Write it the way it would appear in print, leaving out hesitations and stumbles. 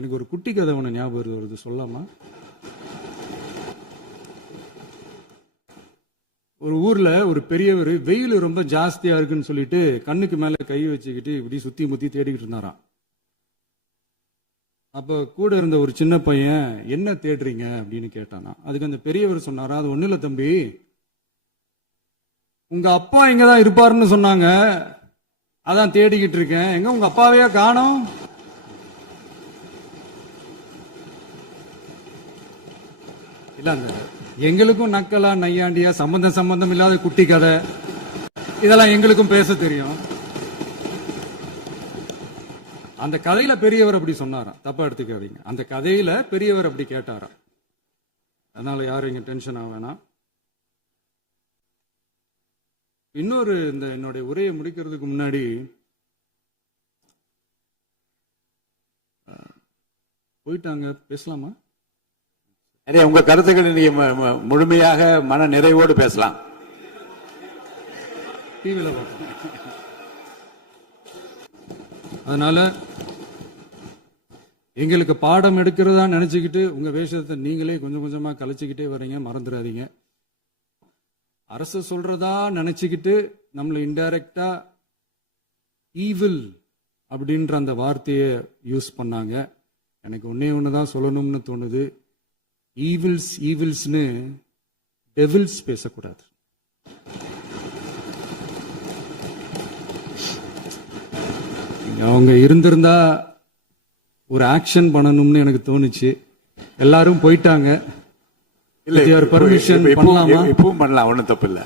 எனக்கு ஒரு குட்டி கதை ஒன்று ஞாபகம் வருது, சொல்லாமா? ஒரு ஊர்ல ஒரு பெரியவர் வெயில் ரொம்ப ஜாஸ்தியா இருக்குன்னு சொல்லிட்டு கண்ணுக்கு மேல கை வச்சுக்கிட்டு இப்படி சுத்தி முத்தி தேடிக்கிட்டு இருந்தாராம். அப்ப கூட இருந்த ஒரு சின்ன பையன், என்ன தேடுறீங்க அப்படின்னு கேட்டானா. அதுக்கு அந்த பெரியவர் சொன்னாரா, அது ஒண்ணு இல்ல தம்பி, உங்க அப்பா இங்கதான் இருப்பாருன்னு சொன்னாங்க, அதான் தேடிக்கிட்டு இருக்கேன். எங்க உங்க அப்பாவையா காணோம்? இல்ல, அந்த எங்களுக்கும் நக்கலா நையாண்டியா சம்பந்தம் இல்லாத குட்டி கதை இதெல்லாம் எங்களுக்கும் பேச தெரியும். அந்த கதையில பெரியவர் அப்படி சொன்னாராம், தப்பா எடுத்துக்காதீங்க. அந்த கதையில பெரியவர் அப்படி கேட்டாராம். அதனால யாரும் இங்க டென்ஷன் ஆக வேணாம். இன்னொரு, இந்த என்னுடைய உரையை முடிக்கிறதுக்கு முன்னாடி போயிட்டாங்க, பேசலாமா? உங்க கருத்துக்களை நீங்க முழுமையாக மன நிறைவோடு பேசலாம். டிவியில அதனால எங்களுக்கு பாடம் எடுக்கிறதா நினைச்சுக்கிட்டு உங்க வேஷத்தை நீங்களே கொஞ்சம் கொஞ்சமா கலைச்சுக்கிட்டே வரீங்க, மறந்துடாதீங்க. அரசு சொல்றதா நினைச்சுக்கிட்டு நம்மளை இன்டைரக்டா ஈவில் அப்படின்ற அந்த வார்த்தையை யூஸ் பண்ணாங்க. எனக்கு ஒன்னே ஒண்ணுதான் சொல்லணும்னு தோணுது, ஈவில்ஸ்னு டெவில்ஸ் பேசக்கூடாது. அவங்க இருந்திருந்தா ஒரு ஆக்ஷன் பண்ணணும்னு எனக்கு தோணுச்சு. எல்லாரும் போயிட்டாங்க. இல்ல, பர்மிஷன் பண்ணலாமா? இப்பவும் பண்ணலாம், ஒன்றும் தப்பு இல்லை.